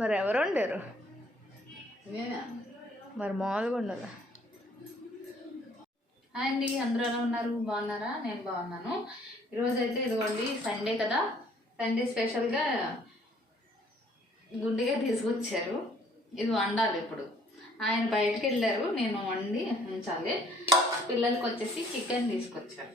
మరి ఎవరు వండారు? మరి మామూలుగా ఉండదా? హాయ్ అండి, అందరూ ఎలా ఉన్నారు? బాగున్నారా? నేను బాగున్నాను. ఈరోజు అయితే ఇదిగోండి సండే కదా, సండే స్పెషల్గా గుండెగా తీసుకొచ్చారు. ఇది వండాలి. ఇప్పుడు ఆయన బయటకు వెళ్ళారు, నేను వండి ఉంచాలి. పిల్లలకి వచ్చేసి చికెన్ తీసుకొచ్చారు.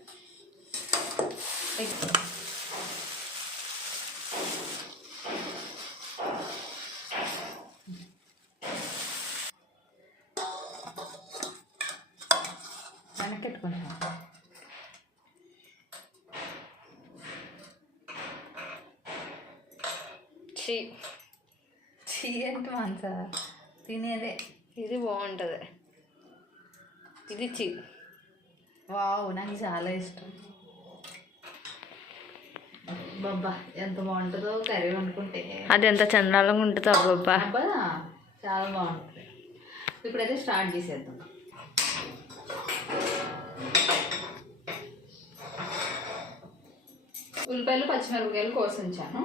వెనకెట్టుకుంటాం. చీ అంటే మంచ తినేదే. ఇది బాగుంటుంది. ఇది వావ్, నాకు చాలా ఇష్టం. బాబా ఎంత బాగుంటుందో కర్రీ వండుకుంటే. అది ఎంత చండాలంగా ఉంటుందో అబ్బా. అబ్బా చాలా బాగుంటుంది. ఇప్పుడైతే స్టార్ట్ చేసేద్దాం. ఉల్లిపాయలు పచ్చిమిరపకాయలు కోసి ఉంచాను.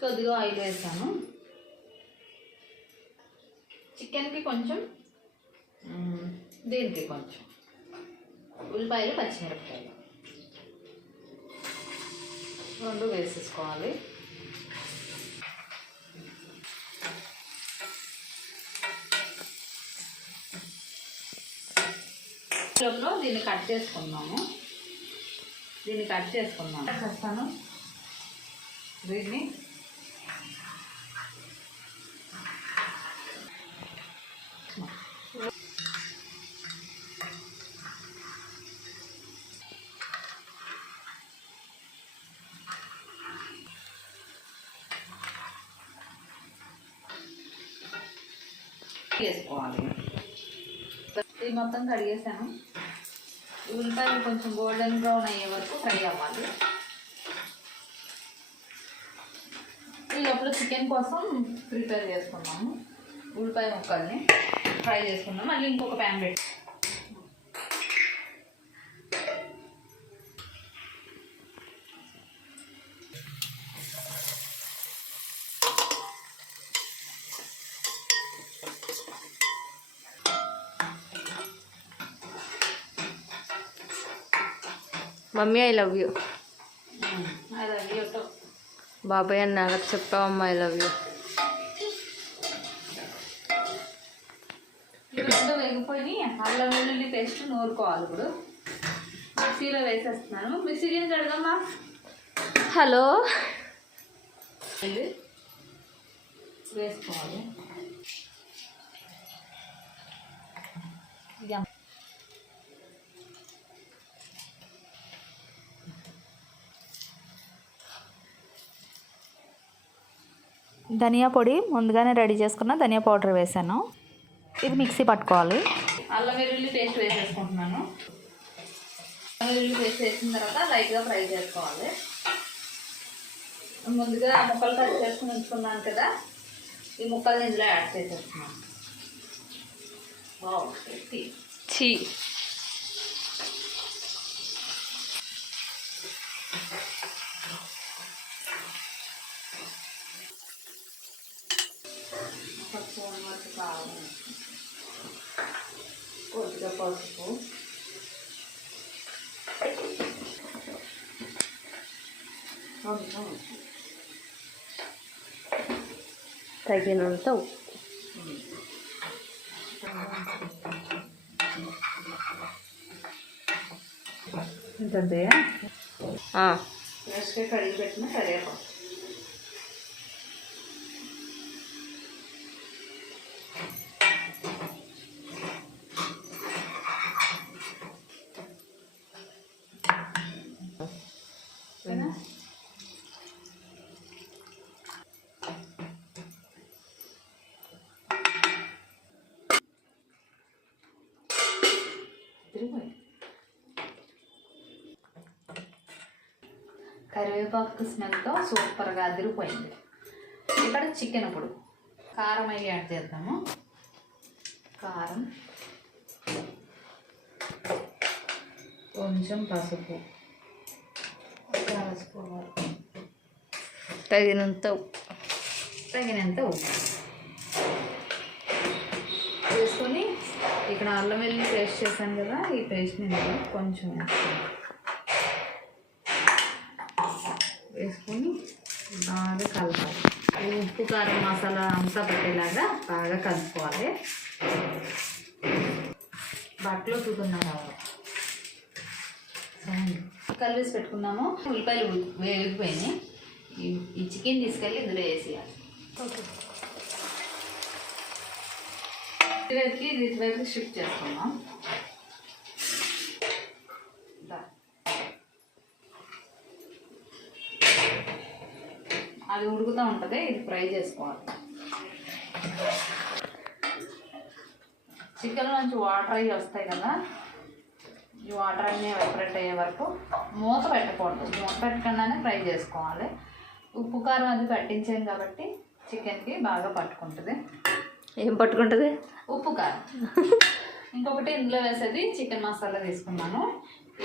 కొద్దిగా ఆయిల్ వేసాను. చికెన్కి కొంచెం, దీనికి కొంచెం. ఉల్లిపాయలు పచ్చిమిరపకాయలు రెండు వేసేసుకోవాలి. దీన్ని కట్ చేసుకున్నాము. చేస్తాను దీన్ని. వేసుకోవాలి. ఇది మొత్తం కడిగేసాను. ఉల్లిపాయలు కొంచెం గోల్డెన్ బ్రౌన్ అయ్యే వరకు ఫ్రై అవ్వాలి. ఈ లోపల చికెన్ కోసం ప్రిపేర్ చేసుకున్నాము. ఉల్లిపాయ ముక్కల్ని ఫ్రై చేసుకున్నాము. మళ్ళీ ఇంకొక ప్యాన్ పెట్టి మమ్మీ ఐ లవ్ యూ. అది బాబాయ్ అని నాకు చెప్పావమ్మా ఐ లవ్ యూ. రెండు వేగిపోయి అల్లం వెల్లుల్లి పేస్ట్ నూరుకోవాలి. ఇప్పుడు మిక్సీలో వేసేస్తున్నాను. మిక్సీ గిన్నె కడగమ్మా. హలో, ఇది వేసుకోవాలి. ధనియా పొడి ముందుగానే రెడీ చేసుకున్న ధనియా పౌడర్ వేసాను. ఇది మిక్సీ పట్టుకోవాలి. అల్లం వెల్లుల్లి పేస్ట్ వేసేసుకుంటున్నాను. అల్లం వెల్లుల్లి పేస్ట్ వేసిన తర్వాత లైట్గా ఫ్రై చేసుకోవాలి. ముందుగా ముక్కలు కట్ చేసుకుని ఉంచుకున్నాను కదా, ఈ ముక్కల్ని ఇందులో యాడ్ చేసేస్తున్నాను. చీ కొద్దిగా పసుపు, తగినంత ఉప్పు. ఇంతే. ఫ్రెష్గా కడిగి పెట్టిన కరివేపాకు, కరివేపాకు స్మెల్తో సూపర్గా అదిరిపోయింది. ఇక్కడ చికెన్ ఇప్పుడు కారం అవి యాడ్ చేద్దాము. కారం, కొంచెం పసుపు, తగినంత ఉప్పు వేసుకొని ఇక్కడ అల్లం వెల్లుల్లి పేస్ట్ చేశాను కదా, ఈ పేస్ట్ని కొంచెం వేసుకొని బాగా కలపాలి. ఉప్పు కారం మసాలా అంతా పట్టేలాగా బాగా కలుపుకోవాలి. బట్టలో చూస్తున్నాను కలిపేసి పెట్టుకున్నాము. ఉల్లిపాయలు వేగిపోయినాయి. ఈ చికెన్ తీసుకెళ్ళి ఇందులో వేసేయాలి. ఇటువైపు షిఫ్ట్ చేసుకున్నాం. అది ఉడుకుతూ ఉంటుంది, ఇది ఫ్రై చేసుకోవాలి. చికెన్ నుంచి వాటర్ అవి వస్తాయి కదా, ఈ వాటర్ అన్నీ ఎవాపరేట్ అయ్యే వరకు మూత పెట్టకూడదు. మూత పెట్టకుండానే ఫ్రై చేసుకోవాలి. ఉప్పు కారం అది పట్టించాం కాబట్టి చికెన్కి బాగా పట్టుకుంటుంది. ఏం పట్టుకుంటుంది? ఉప్పు కారం. ఇంకొకటి ఇందులో వేసేది చికెన్ మసాలా తీసుకున్నాను.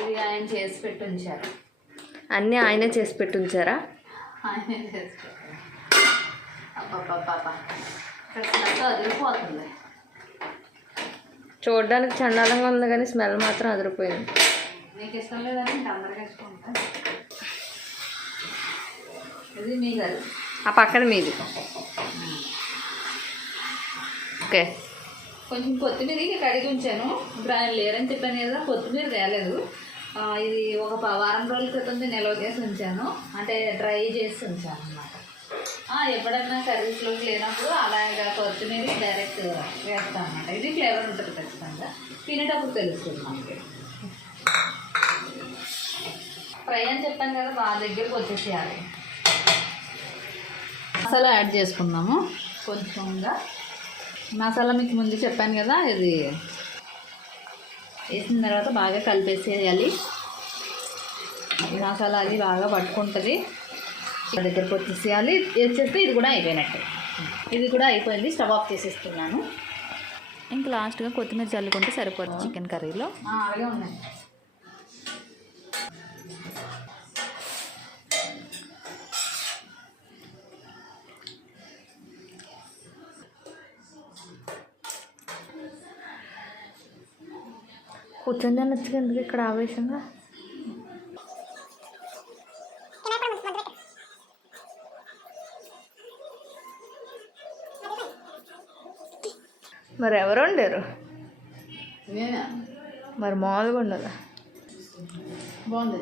ఇది ఆయన చేసి పెట్టి ఉంచారు. అన్నీ ఆయనే చేసి పెట్టి ఉంచారా? ఆయనే చేసి పెట్టారు. అబ్బా ఖచ్చితంగా అదిరిపోతుంది. చూడడానికి చండాలంగా ఉంది కానీ స్మెల్ మాత్రం అదిరిపోయింది. నీకు ఇష్టం లేదని ఇంకా అందరికీ ఇష్టం ఉంటుంది. ఇది మీ గారు, ఆ పక్కన మీది. ఓకే. కొంచెం కొత్తిమీర కడిగి ఉంచాను. ఇప్పుడు ఆయన లేరని చెప్పాను కదా, కొత్తిమీర తేలేదు. ఇది ఒక వారం రోజుల క్రితం నిల్వ చేసి ఉంచాను, అంటే డ్రై చేసి ఉంచాను అన్నమాట. ఎప్పుడన్నా కర్రీస్లోకి లేనప్పుడు అలాగా కొత్తిమీర డైరెక్ట్ వేస్తాను అన్నమాట. ఇది ఫ్లేవర్ ఉంటుంది ఖచ్చితంగా, తినేటప్పుడు తెలుస్తుంది మనకి. ఫ్రై అని చెప్పాను కదా, బాగా దగ్గరకు వచ్చేసేయాలి. మసాలా యాడ్ చేసుకుందాము కొంచెంగా. మసాలా మీకు ముందు చెప్పాను కదా, ఇది వేసిన తర్వాత బాగా కలిపేసేయాలి. ఈ మసాలా అది బాగా పట్టుకుంటుంది. దగ్గరకు వచ్చేసేయాలి. వేసేస్తే ఇది కూడా అయిపోయినట్టు. ఇది కూడా అయిపోయింది. స్టవ్ ఆఫ్ చేసేస్తున్నాను. ఇంకా లాస్ట్గా కొత్తిమీర చల్లుకుంటే సరిపోతుంది చికెన్ కర్రీలో. అలాగే ఉన్నాయి. కూర్చొని తినొచ్చు ఎందుకు ఇక్కడ ఆవేశంగా? మరి ఎవరు వండారు? నేనే. మరి మామూలుగా ఉండదా? బాగుంది.